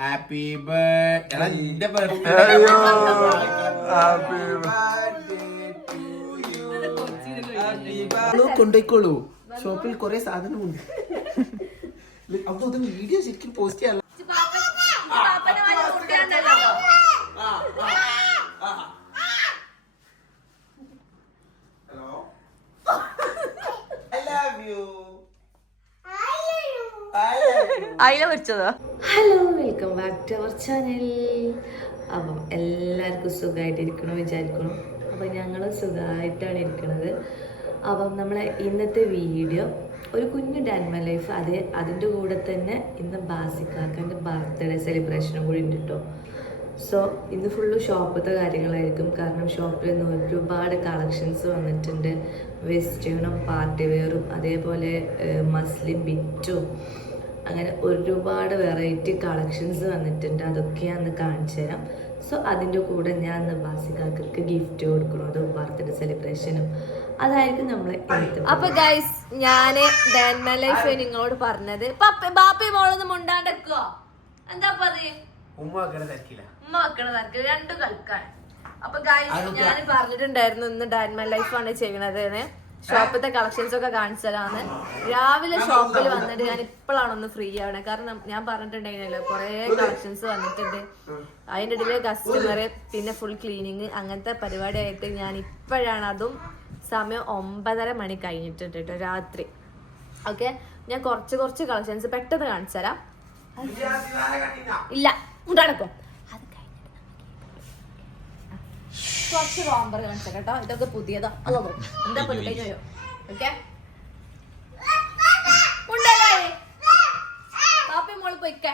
Happy birthday എന്റെ birthday അയ്യോ happy കൊണ്ടോയിക്കോളൂ ഷോപ്പിൽ കുറെ സാധനമുണ്ട്. അപ്പൊ അത് വീഡിയോ ശരിക്കും പോസ്റ്റ് ചെയ്യാൻ അയില പൊരിച്ചതോ? Hello welcome back to our channel അപ്പം എല്ലാവർക്കും സുഖമായിട്ടിരിക്കണം വിചാരിക്കണം അപ്പം ഞങ്ങൾ സുഖമായിട്ടാണ് ഇരിക്കുന്നത് അപ്പം നമ്മളെ ഇന്നത്തെ വീഡിയോ ഒരു കുഞ്ഞു ഡാൻമ ലൈഫ് അത് അതിന്റെ കൂടെ തന്നെ ഇന്ന് ബാസിക്കാക്കന്റെ ബർത്ത്ഡേ സെലിബ്രേഷനും കൂടി ഉണ്ട് കേട്ടോ സോ ഇന്ന് ഫുള്ള് ഷോപ്പത്തെ കാര്യങ്ങളായിരിക്കും. കാരണം ഷോപ്പിൽ നിന്ന് ഒരുപാട് കളക്ഷൻസ് വന്നിട്ടുണ്ട്. വെസ്റ്റേണും പാർട്ടി വെയറും അതേപോലെ മസ്ലിം ബിറ്റും അങ്ങനെ ഒരുപാട് വെറൈറ്റി കളക്ഷൻസ് വന്നിട്ടുണ്ട്. അതൊക്കെ ഞാൻ ഒന്ന് കാണിച്ചു തരാം. സോ അതിന്റെ കൂടെ ഞാൻ അന്ന് ബാസിക്കാർക്ക് ഗിഫ്റ്റ് കൊടുക്കുന്നതും ബർത്ത്ഡേ സെലിബ്രേഷനും അതായിരിക്കും നമ്മളെ അപ്പൊ ഗൈസ് ഞാൻ ലൈഫ് നിങ്ങളോട് പറഞ്ഞത്. ബാപ്പി മോളൊന്നും മുണ്ടാണ്ടെക്കോ? എന്താ അത്? ഉമ്മ തിരക്കില്ല ഉമ്മ രണ്ടും കളിക്കാൻ. അപ്പൊ ഗൈസ് ഞാൻ പറഞ്ഞിട്ടുണ്ടായിരുന്നു ഇന്ന് ഡാൻമ ലൈഫ് ആണ് ചെയ്യണത് ഷോപ്പിലത്തെ കളക്ഷൻസ് ഒക്കെ കാണിച്ചു തരാന്ന് രാവിലെ ഷോപ്പിൽ വന്നിട്ട് ഞാൻ ഇപ്പോഴാണ് ഒന്ന് ഫ്രീ ആവണേ. കാരണം ഞാൻ പറഞ്ഞിട്ടുണ്ടായിരുന്നല്ലോ കുറെ കളക്ഷൻസ് വന്നിട്ടുണ്ട്. അതിന്റെ ഇടയിൽ കസ്റ്റമർ പിന്നെ ഫുൾ ക്ലീനിങ് അങ്ങനത്തെ പരിപാടിയായിട്ട് ഞാൻ ഇപ്പോഴാണ് അതും സമയം ഒമ്പതര മണി കഴിഞ്ഞിട്ടുണ്ട് കേട്ടോ രാത്രി. ഓക്കെ ഞാൻ കുറച്ച് കുറച്ച് കളക്ഷൻസ് പെട്ടെന്ന് കാണിച്ചു തരാം ഇല്ല ഉണ്ടാടക്കോ അത് കഴിഞ്ഞിട്ട് നമുക്ക് കുറച്ച് റോംബർ കാണിച്ചു കേട്ടോ. ഇതൊക്കെ പുതിയതാ. അതോ എന്താ പുതിയോ ഓക്കെ? പാപ്പി മോൾ പൊയ്ക്ക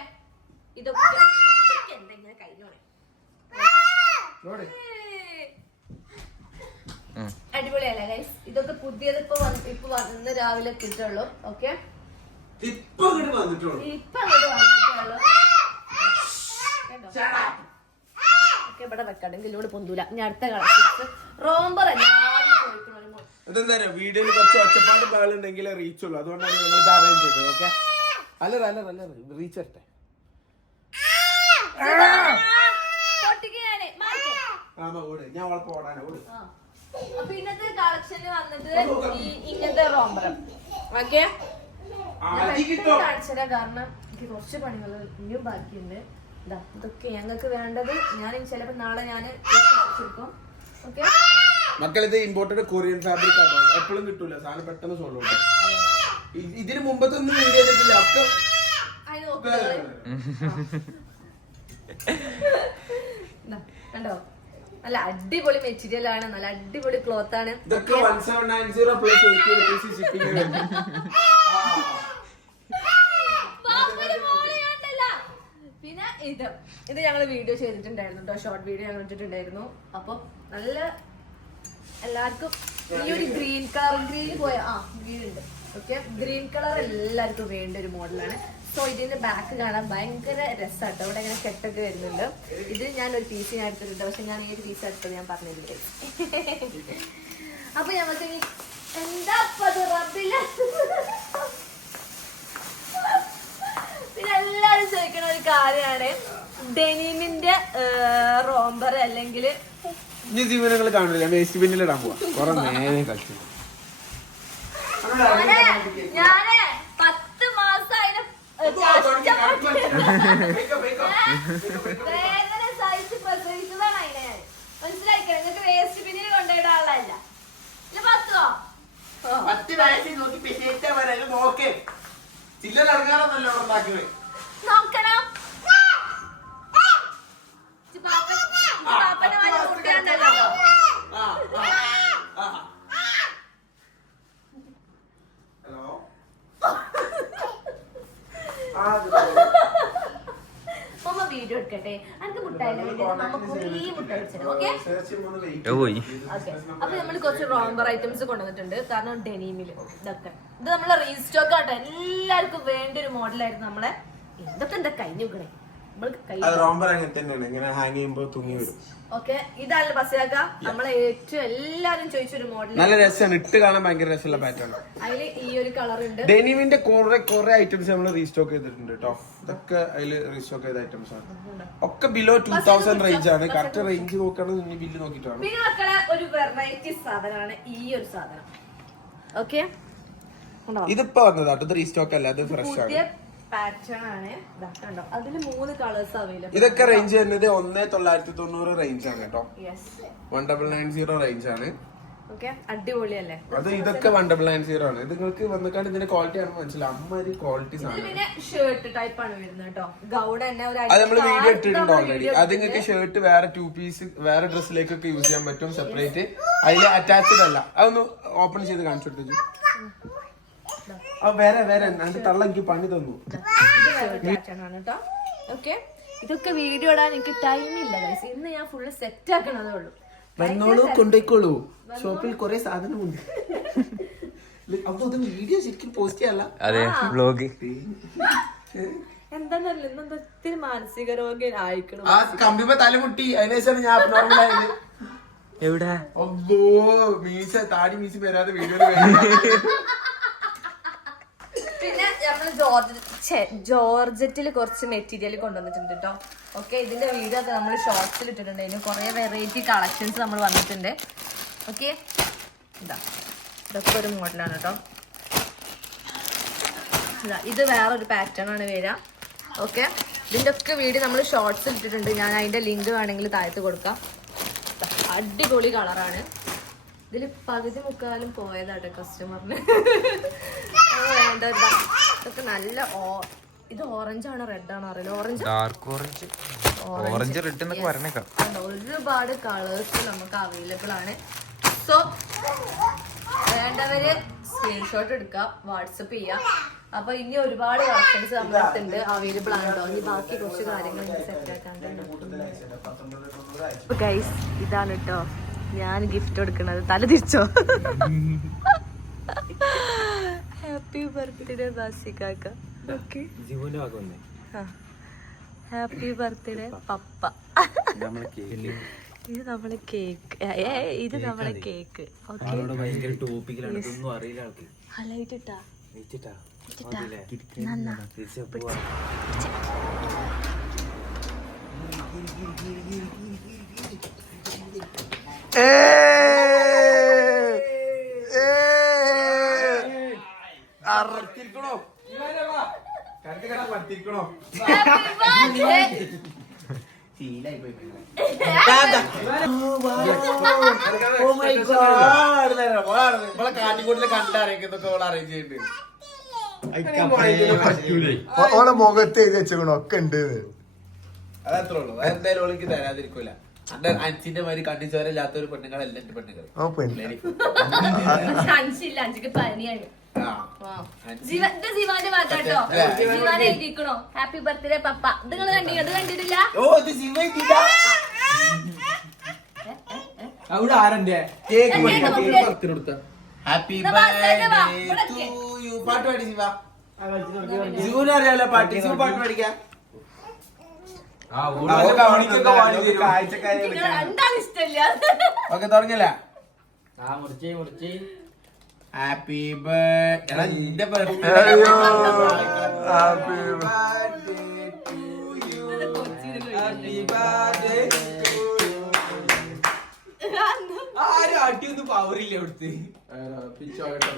ഇതൊക്കെ എന്തെങ്കിലും കഴിഞ്ഞോളെ. അടിപൊളിയല്ലേ ഗൈസ് ഇതൊക്കെ പുതിയത് ഇപ്പൊ ഇപ്പൊ വന്ന് രാവിലെ എത്തിയിട്ടുള്ളൂ ഓക്കെ? ഇപ്പൊ ഇങ്ങോട്ട് വന്നിട്ടുള്ളൂ. ഇപ്പൊ അങ്ങോട്ട് വന്നിട്ടുള്ളൂ. ഓക്കെ ഇവിടെ വെക്കണം ഇവിടെ പൊന്തൂല. ഇനി അടുത്ത കളക്ഷൻ റോംബർ ഇതെന്താ വീഡിയോയിൽ കുറച്ച് ഒച്ചപ്പാട് ബഹളുണ്ടെങ്കിലേ റീച്ച് ഉള്ളൂ. അതുകൊണ്ടാണ് ഞങ്ങൾ ഇത് അറേഞ്ച് ചെയ്തത് ഓക്കെ റീച്ച് വരട്ടെ ഞാൻ വളപ്പ് ഓടാനാ ഓട്. ഇന്നത്തെ കളക്ഷന് വന്നിട്ട് ഈ ഇങ്ങനത്തെ റോംബരം ഓക്കെ? ഞാൻ കിട്ടോ. കാരണം എനിക്ക് കുറച്ച് പണികൾ ഇനിയും ബാക്കിയുണ്ട്. ഇതാ ഇതൊക്കെ ഞങ്ങൾക്ക് വേണ്ടത്. ഞാൻ ചിലപ്പോ നാളെ ഞാൻ കൊടുക്കും ഓക്കെ മക്കളിത് ഇമ്പോർട്ടഡ് കൊറിയൻ ഫാബ്രിക് ആട്ടോ എപ്പോഴും കിട്ടൂല. സാധനം പെട്ടെന്ന് സോൾവ് കിട്ടും ഇ- ഇതിന് മുമ്പത്തെ ഒന്നും വീഡിയോ ചെയ്തിട്ടില്ല. ഒക്കെ കണ്ടോ? നല്ല അടിപൊളി മെറ്റീരിയൽ ആണ്. നല്ല അടിപൊളി ക്ലോത്ത് ആണ്. ഇതൊക്കെ one seven nine zero plus eighty rupees shipping ബാപ്പുവിന്റെ മോളെ കണ്ടല്ല. പിന്നെ ഇത് ഞങ്ങൾ വീഡിയോ ചെയ്തിട്ടുണ്ടായിരുന്നു കേട്ടോ ഷോർട്ട് വീഡിയോ ഞങ്ങൾ ഇട്ടിട്ടുണ്ടായിരുന്നു. അപ്പൊ നല്ല എല്ലാവർക്കും ഈ ഒരു ഗ്രീൻ കളർ ഗ്രീൻ പോയ ആ ഗ്രീൻ ഉണ്ട്. ഓക്കെ ഗ്രീൻ കളർ എല്ലാവർക്കും വേണ്ട ഒരു മോഡലാണ് സോ ഇതിന്റെ ബാക്ക് കാണാൻ ഭയങ്കര രസമാട്ടോ ഇവിടെ ഇങ്ങനെ കെട്ടൊക്കെ വരുന്നുണ്ട്. ഇത് ഞാൻ ഒരു പീസ് ഞാൻ എടുത്തിട്ടുണ്ട്. പക്ഷെ ഞാൻ ഈ ഒരു പീസ് എടുത്തത് ഞാൻ പറഞ്ഞിട്ടുണ്ട് അപ്പൊ നമുക്ക് എന്താ പിന്നെ എല്ലാരും ചോദിക്കണ ഒരു കാര്യമാണ്. ഡെനിമിന്റെ റോംബർ അല്ലെങ്കിൽ ഇനി ജീവനങ്ങൾ കാണില്ല വേസ്റ്റ് ബിന്നിൽ ഇടാൻ പോവാ കുറെ നേരം കളിച്ചു ഞാൻ പത്ത് മാസം അതിനെ വേദന സഹിച്ച് പ്രസവിച്ചതാണ് അതിനെ ഞാൻ. മനസ്സിലായിക്കോ നിങ്ങൾക്ക് വേസ്റ്റ് ബിന്നിൽ കൊണ്ടുപോയിടാനുള്ളതല്ല ഇത് പത്തോ പത്ത് വയസ്സിൽ നോക്കി പെശേറ്റാ വരാനും നോക്കേ പോയി ഓക്കെ അപ്പൊ നമ്മൾ കുറച്ച് റോംബർ ഐറ്റംസ് കൊണ്ടുവന്നിട്ടുണ്ട്. കാരണം ഡെനിമിൽ ഇതൊക്കെ. ഇത് നമ്മളെ റീസ്റ്റോക്ക് ആട്ടോ. എല്ലാവർക്കും വേണ്ട ഒരു മോഡലായിരുന്നു നമ്മളെ. എന്തൊക്കെ എന്താ കഴിഞ്ഞു കൈ അത് റോംബർ അങ്ങനെ തന്നെയാണ്. ഇങ്ങനെ ഹാങ് ചെയ്യുമ്പോ തൂങ്ങി വരും ഓക്കെ ഇതാണ് ബസ്സിലാക്ക. നമ്മളെ ഏറ്റവും എല്ലാരും ചോദിച്ചൊരു മോഡൽ നല്ല രസമാണ്. ഇട്ട് കാണാൻ ഭയങ്കര രസമുള്ള പാറ്റേൺ അതിൽ ഈ ഒരു കളർ ഉണ്ട്. ഡെനിമിന്റെ കുറെ കുറെ ഐറ്റംസ് നമ്മൾ റീസ്റ്റോക്ക് ചെയ്തിട്ടുണ്ട് കേട്ടോ ഇതൊക്കെ അതിൽ റീസ്റ്റോക്ക് ചെയ്ത ഐറ്റംസ് ആണ്. ഒക്കെ ബിലോ ടൂ തൗസൻഡ് റേഞ്ച് ആണ്. കറക്റ്റ് റേഞ്ച് നോക്കുകയാണെങ്കിൽ നീ ബില്ല് നോക്കിയിട്ട് വേണം പിന്നെ മക്കളെ ഒരു വെറൈറ്റി സാധനമാണ് ഈ ഒരു സാധനം. ഓക്കെ ഇതിപ്പോ വന്നതാട്ടോ ഇത് റീസ്റ്റോക്ക് അല്ല അത് ഫ്രഷ് ആണ്. പാറ്റേൺ ആണ് മൂന്ന് കളേഴ്സ് അവൈലബിൾ ഇതൊക്കെ റേഞ്ച് വരുന്നത് ഒന്നേ തൊള്ളായിരത്തി തൊണ്ണൂറ് റേഞ്ച് ആണ് കേട്ടോ. One double nine zero range ആണ്. അടിപൊളിയല്ലേ? അത് ഇതൊക്കെ വൺ ഡബിൾ നയൻ സീറോ ആണ്. നിങ്ങൾക്ക് വന്നിട്ട് ഇതിന്റെ ക്വാളിറ്റി ആണ് മനസ്സിലാവും അമ്മ ക്വാളിറ്റി ആണ് സാധനം. ഷർട്ട് ടൈപ്പ് ആണ് വരുന്നത് കേട്ടോ. ഗൗഡ് തന്നെ ഒരു അത് നമ്മൾ വീഡിയോ ഇട്ടിട്ടുണ്ട് ഓൾറെഡി അത് നിങ്ങൾക്ക് ഷർട്ട് വേറെ ടു പീസ് വേറെ ഡ്രസ്സിലേക്കൊക്കെ യൂസ് ചെയ്യാൻ പറ്റും സെപ്പറേറ്റ് അതിൽ അറ്റാച്ച്ഡ് അല്ല. അതൊന്ന് ഓപ്പൺ ചെയ്ത് കാണിച്ചു കൊടുത്തു വേറെ വേറെ എന്റെ തള്ള എനിക്ക് പണി തന്നു. ഓക്കെ. ഇതൊക്കെ വീഡിയോ ഇടാൻ എനിക്ക് ടൈം ഇല്ല ഇന്ന് ഞാൻ ഫുള്ള് സെറ്റ് ആക്കണതേ ഉള്ളൂ. വന്നോളൂ കൊണ്ടുപോയിക്കോളൂ ഷോപ്പിൽ കുറെ സാധനമുണ്ട്. അപ്പൊ അത് വീഡിയോ ശരിക്കും പോസ്റ്റ് ചെയ്യല്ല? അതെ വ്ലോഗ് എന്താന്നല്ല ഇന്നെന്താ ഒത്തിരി മാനസിക രോഗി ആയിക്കണം. ആ കമ്പിമ തലമുട്ടി. അതിനുശേഷം ഞാൻ ആയത്. എവിടെ? അല്ലോ മീശ താടി മീശ വരാതെ വീഡിയോ പിന്നെ നമ്മൾ ജോർജ് ജോർജറ്റിൽ കുറച്ച് മെറ്റീരിയൽ കൊണ്ടുവന്നിട്ടുണ്ട് കേട്ടോ ഓക്കെ ഇതിന്റെ വീഡിയോ ഒക്കെ നമ്മൾ ഷോർട്സിൽ ഇട്ടിട്ടുണ്ട്. ഇതിന് കുറേ വെറൈറ്റി കളക്ഷൻസ് നമ്മൾ വന്നിട്ടുണ്ട്. ഓക്കെ ഇതാ. ഇതൊക്കെ ഒരു മോഡലാണ് കേട്ടോ ഇതാ ഇത് വേറൊരു പാറ്റേൺ ആണ് വരിക. ഓക്കെ ഇതിന്റെ ഒക്കെ വീഡിയോ നമ്മൾ ഷോർട്സിൽ ഇട്ടിട്ടുണ്ട്. ഞാൻ അതിന്റെ ലിങ്ക് വേണമെങ്കിൽ താഴത്ത് കൊടുക്കാം. അടിപൊളി കളറാണ് ഇതിൽ പകുതി മുക്കാലും പോയതാട്ടെ കസ്റ്റമറിന് വേണ്ട ഇതാ. ഇതൊക്കെ നല്ല ഓ ഇത് ഓറഞ്ച് ആണോ റെഡ് ആണോ അറിയില്ല orange dark orange orange red എന്നൊക്കെ പറഞ്ഞേക്കാം ഒരുപാട് കളേഴ്സ് നമുക്ക് അവൈലബിൾ ആണ്. സോ വേണ്ടവര് സ്ക്രീൻഷോട്ട് എടുക്കുക വാട്സപ്പ് ചെയ്യാം അപ്പൊ ഇനി ഒരുപാട് ഓപ്ഷൻസ് നമ്മുടെ അടുത്തുണ്ട് അവൈലബിൾ ആണല്ലോ. ഇനി ബാക്കി കുറച്ച് കാര്യങ്ങൾ സെറ്റ് ആക്കാണ്ട് ഗൈസ് ഇതാണ് കേട്ടോ ഞാൻ ഗിഫ്റ്റ് കൊടുക്കുന്നത്. തല തിരിച്ചോ? ഹാപ്പി ബർത്ത്ഡേ ബാസിക്കാക്ക ഓക്കെ. ഹാപ്പി ബർത്ത്ഡേ പപ്പ. ഇത് നമ്മളെ കേക്ക് ഏ ഇത് നമ്മളെ കേക്ക് ഓക്കെ ഭയങ്കര നമ്മളെ കാട്ടിക്കൂട്ടിൽ കണ്ടറിയിക്കുന്നൊക്കെ ഓൾ അറേഞ്ച് ചെയ്യുന്നുണ്ട് ഓളെ മുഖത്ത് എഴുതി വെച്ചേക്കണു. ഒക്കെ ഉണ്ട് അതത്രേ ഉള്ളൂ. അതെന്തായാലും ഓളിക്ക് തരാതിരിക്കൂല. അൻസിന്റെ മാതിരി കണ്ടിച്ചവരില്ലാത്ത ഒരു പെണ്ണുങ്ങളല്ല എന്റെ പെണ്ണുങ്ങൾ അഞ്ചിക്ക് പനിയാണ്. ഹാപ്പി ബർത്ത്ഡേ പപ്പ. നിങ്ങൾ അത് കണ്ടിട്ടില്ല? അവിടെ ആരന്റെ? ഹാപ്പി ബർത്ത്ഡേ പാട്ട് പാടി ശിവ പാട്ട്? ശിവ പാട്ട് പാടിക്കാം ഓക്കെ തുടങ്ങിയല്ല ആ മുറിച്ചേ മുറിച്ചേ. ഹാപ്പി ബർത്ത്ഡേ എന്റെ ബർത്ത്ഡേ അയ്യോ. ഹാപ്പി ആരും അടിയൊന്നും പവറില്ല അവിടുത്തെ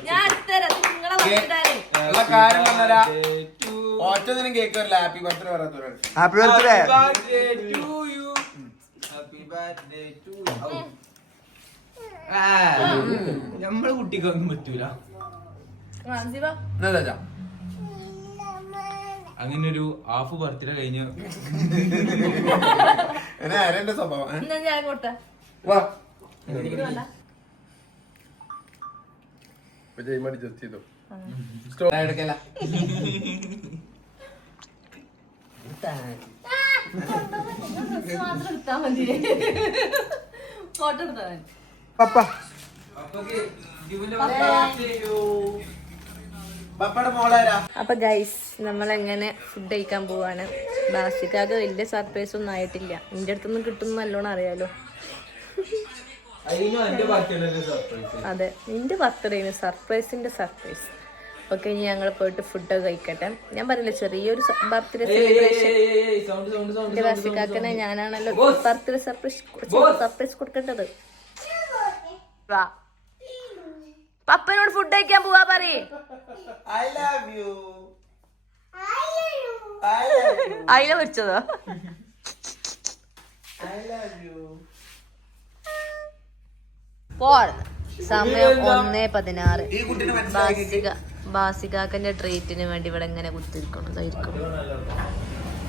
ഞാൻ അടുത്തരാം നിങ്ങളെ കാര്യം പറഞ്ഞാ കേക്ക് വരില്ല ഹാപ്പി ബർത്ത്ഡേ പറയാത്തവരാണ് ഹാപ്പി ബർത്ത്ഡേ നമ്മളെ കുട്ടിക്കൊന്നും പറ്റൂല. അങ്ങനെ ഒരു ഹാഫ് ബർത്ത്ഡേ കഴിഞ്ഞ എന്നാ ആരെന്റെ സ്വഭാവം? ജസ്റ്റ് ചെയ്തു. സ്റ്റോ എടുക്കല ഡ്രസ് മാത്രം എടുത്താ മതി ഫോട്ടോ മതി പപ്പ. അപ്പൊ ഗൈസ് നമ്മൾ എങ്ങനെ ഫുഡ് കഴിക്കാൻ പോവാണ്? ബാസിക്കാകെ വലിയ സർപ്രൈസ് ഒന്നും ആയിട്ടില്ല. എന്റെ അടുത്തൊന്നും കിട്ടും നല്ലോണം അറിയാലോ. അതെ നിന്റെ ബർത്ത്ഡേന് സർപ്രൈസിന്റെ സർപ്രൈസ് ഓക്കെ ഇനി ഞങ്ങൾ പോയിട്ട് ഫുഡൊക്കെ കഴിക്കട്ടെ. ഞാൻ പറഞ്ഞില്ല ചെറിയൊരു ബർത്ത്ഡേ സെലിബ്രേഷൻ എന്റെ ബാസിക്കാക്കനെ ഞാനാണല്ലോ ബർത്ത്ഡേ സർപ്രൈസ് സർപ്രൈസ് കൊടുക്കേണ്ടത്. വാ. പപ്പനോട് ഫുഡ് കഴിക്കാൻ പോവാ പറയേ. ഐ ലവ് യു അയില പൊരിച്ചതോ? ഐ ലവ് യു പോർന്ന് സമയം ഒന്നേ പതിനാറ്. ബാസിക ബാസികാക്കന്റെ ട്രീറ്റിന് വേണ്ടി ഇവിടെ ഇങ്ങനെ കുത്തിരിക്കണം ഇതായിരിക്കണം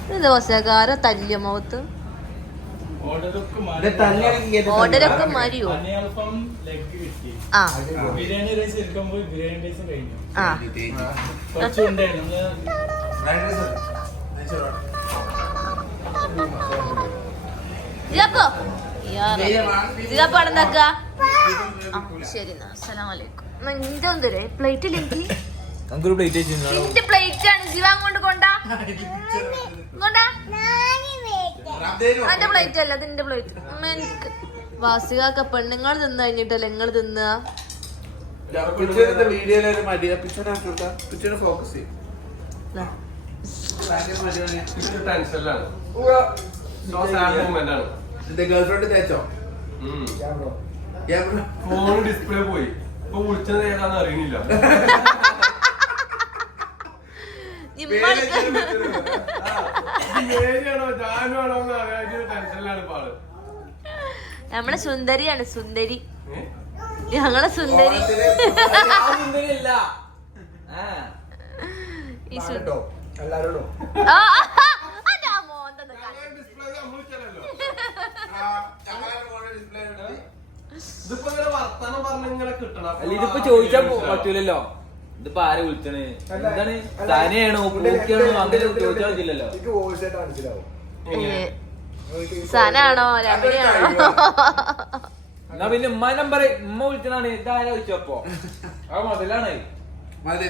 ഇത് ദോശക്കാരോ തല്ലിയ മുഖത്ത്? ഓർഡറൊക്കെ മരിയോ ലെഗ് കിട്ടി. ആ. ജിയാപ്പോ ശരി എന്നാ. അസ്സലാമലൈക്കും ഒന്ന് തരേ പ്ലേറ്റിൽ എനിക്ക് നമുക്കൊരു പ്ലേറ്റ് വെച്ചിട്ടുണ്ടോ പ്ലേറ്റ് ആണ്. ജീവാൻ കൊണ്ട്. കൊണ്ടാ. കൊണ്ടാ അതിന്റെ പ്ലേറ്റ് അല്ല അതിന്റെ പ്ലേറ്റ് എനിക്ക് വാസികാക്ക പെണ്ണുങ്ങൾ തിന്നു കഴിഞ്ഞിട്ടല്ലേ നിങ്ങൾ തിന്നുക തേച്ചോ? ഫോൺ ഡിസ്പ്ലേ പോയി. ഇപ്പൊ വിളിച്ചത് ഏതാന്ന് അറിയണില്ല. നമ്മളെ സുന്ദരിയാണ് സുന്ദരി? ഞങ്ങളെ സുന്ദരി. ഇതിപ്പോ ചോദിച്ചാ പറ്റൂലല്ലോ. ഇതിപ്പോ ആരെ വിളിച്ചണ്? എന്താണ് തനെയാണോ? ചോദിച്ചാൽ പറ്റില്ലല്ലോ. സനാണോ? രമണിയാണോ? എന്നാ പിന്നെ ഉമ്മ നമ്പർ ഉമ്മ വിളിച്ചതാണ്. ഇതാരാ ചോദിച്ചപ്പോ ആ മുതലാണ്. മതി